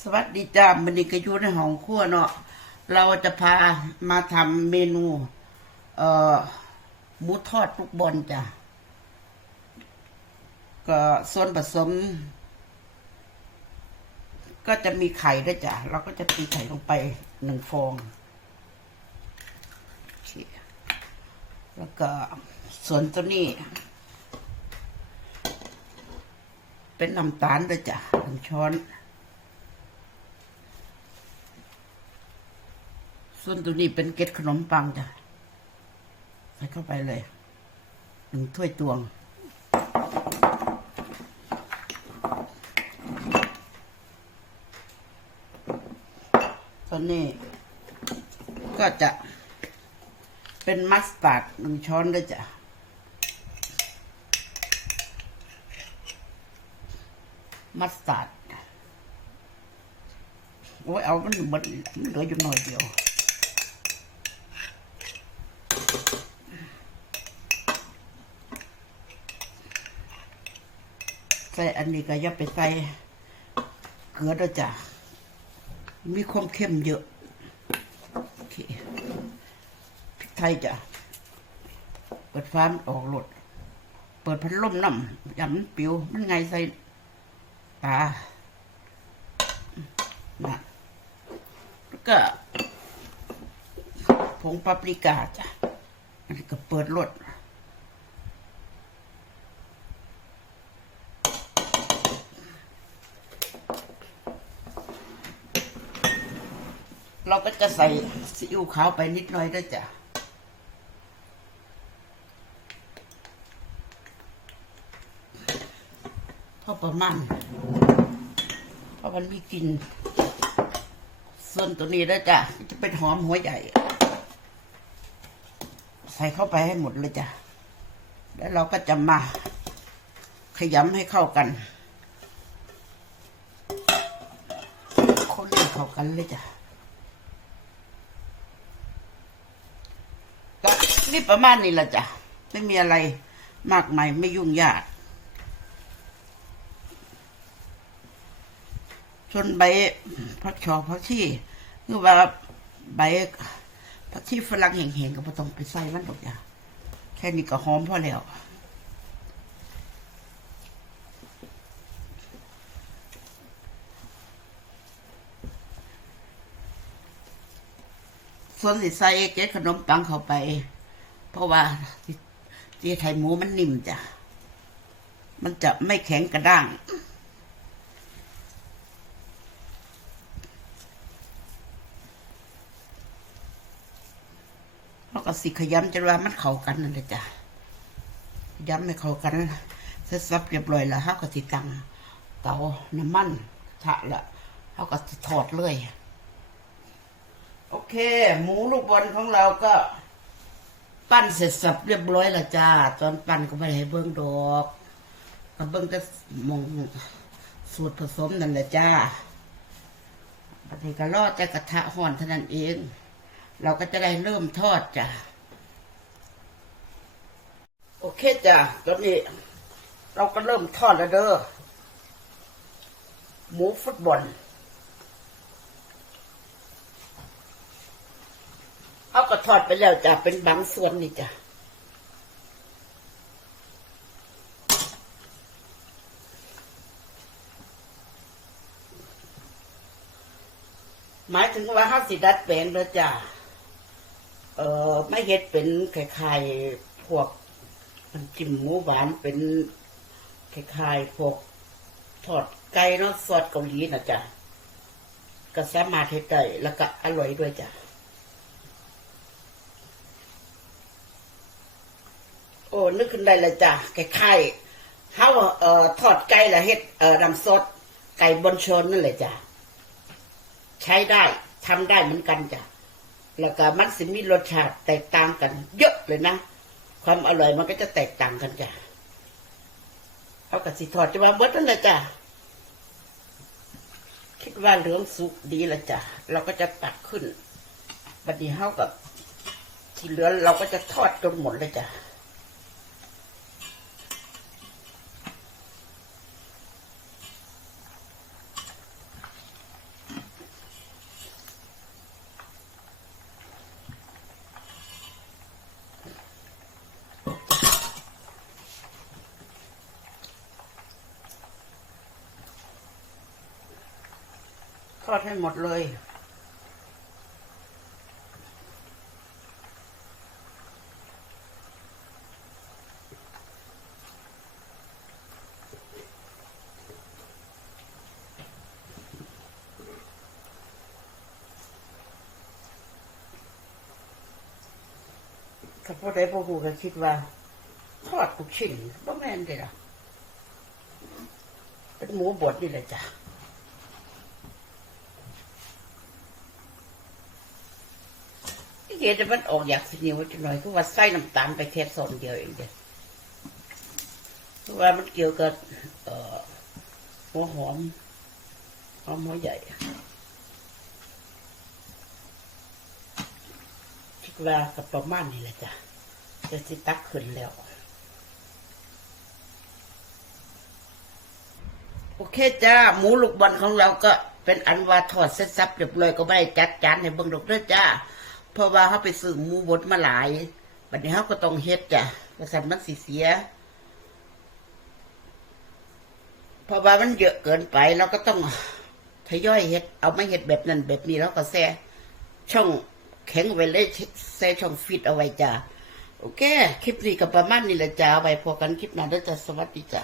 สวัสดีจ้ามันนี้ก็อยู่ในห้องครัวเนาะเราจะพามาทำเมนู เอ่อหมูทอดลูกบอลจ้ะก็ส่วนผสม ก็จะมีไข่ด้วยจ้ะเราก็จะตีไข่ลงไปหนึ่งฟองแล้วก็ส่วนตัวนี้ เป็นน้ำตาลด้วยจ้ะหนึ่งช้อน ส่วนตัวนี้เป็นเกล็ดขนมปังจ้ะใส่เข้าไปเลยหนึ่งถ้วยตวงตัวนี้ ก็จะเป็นมัสตาร์ดหนึ่งช้อนด้วยจ้ะมัสตาร์ดโอ้ยเอามันมันมันเหลืออยู่หน่อยเดียว ส่อันนี้ก็อย่าไปใส่เกลือด้วยจ้ะมีความเข้มเยอะโอเคพริกไทยจ้ะเปิดฟ้ามออกรดเปิดพัดลมน้ำยำมันปิว มันไงใส่ตานะแล้วก็ผงปาปริกาจ้ะอันนี้ก็เปิดรถ ก็จะใส่ซีอิ๊วขาวไปนิดหน่อยด้วยจ้ะพอประมาณเพราะมันมีกลิ่นส่วนตัวนี้ด้วยจ้ะจะเป็นหอมหัวใหญ่ ใส่เข้าไปให้หมดเลยจ้ะแล้วเราก็จะมาขยำให้เข้ากัน คนให้เข้ากันเลยจ้ะ ก็ นี่ประมาณนี้ละจ้ะ ไม่มีอะไรมากมายไม่ยุ่งยากส่วนใบผักชอกผักชีคือว่าใบผักชีฝรั่งแห้งๆก็ไม่ต้องไปใส่มันหรอกจ้ะแค่นี้ก็หอมพอแล้วส่วนสิใส่เกล็ดขนมปังเข้าไป เพราะว่าที่ไทยหมูมันนิ่มจ้ะ มันจะไม่แข็งกระด้าง แล้วก็สิขยำจนว่ามันเข้ากันนั่นแหละจ้ะย้ำให้เข้ากันเสร็จสับเรียบร้อยแล้วเขาก็สิตังเตาน้ำมันถะละเขาก็สิทอดเลย โอเค หมูลูกบอลของเราก็ ปั้นเสร็จสับเรียบร้อยล้วจ้า ตอนปั้นก็ไม่ได้ให้เบิ้งดอกก็เบิ้งแต่มองสูตรผสมนั่นแหละจ้าปฏิก็รอดแต่กระทะห่อนเท่านั้นเอง เราก็จะได้เริ่มทอดจ้ะโอเคจ้ะตอนนี้ เราก็เริ่มทอดแล้วเด้อหมูฟุตบอล เอา ก็ทอดไปแล้วจ้ะเป็นบางส่วนนี่จ้ะหมายถึงว่าห้าสิดัดแปลงแล้วจ้ะเออไม่เฮ็ดเป็นไข่ๆพวก มันจิ้มหมูหวานเป็นไข่ๆพวกทอดไก่เนาะซอสเกาหลีนะจ้ะก็สามารถเฮ็ดได้แล้วก็อร่อยด้วยจ้ะ โอ้ นึกขึ้นได้เลยจ้ะไข่ไข่เฮาเอ่อทอดไก่ละเฮ็ดเอ่อน้ำซอสไก่บนชนนั่นแหละจ้ะใช้ได้ทำได้เหมือนกันจ้ะแล้วก็มันสิมีรสชาติแตกต่างกัน เยอะเลยนะความอร่อยมันก็จะแตกต่างกันจ้ะเขากับสิทอดจะมาเบิดนั่นแหละจ้ะคิดว่าเหลืองสุกดีละจ้ะเราก็จะตักขึ้นบัดนี้เขากับ ที่เหลือเราก็จะทอดจนหมดเลยจ้ะ อดให้หมดเลย ถ้าผู้ใดผู้หูก็คิดว่าทอดทุกชิ้นบ่แม่นเด้ล่ะเป็นหมูบดนี่แหละจ้ะ เห็นแต่มันออกอยากสิเนียวจังหน่อยคือว่าใส่น้ำตาลไปแค่ส่วนเดียวเองเด้คือว่ามันเกี่ยวกับเอ่อหัวหอมหอมหัวใหญ่คิดว่ากับประมาณนี้แหละจ้ะจะสิตักขึ้นแล้วโอเคจ้าหมูลูกบอลของเราก็เป็นอันว่าทอดเสร็จสับเรียบร้อยก็ไม่ได้จัดจานให้เบิ่งดอกเด้อจ้า ราะว่าเขาไปซื้อมูบดมาหลายบัดนี้เขาก็ต้องเฮ็ดจ้ะกระสันมันสิเสียเพราะว่ามันเยอะเกินไปเราก็ต้องทยอยเฮ็ด เอาไม่เฮ็ดแบบนั้นแบบนี้แล้วก็แซ่ช่องแข็งไว้เลยแซ่ช่องฟิตเอาไว้จ้าโอเค คลิปนี้ก็ประมาณนี้ละจ้าไว้พอกันคลิปหน้าด้อจ้าสวัสดีจ้า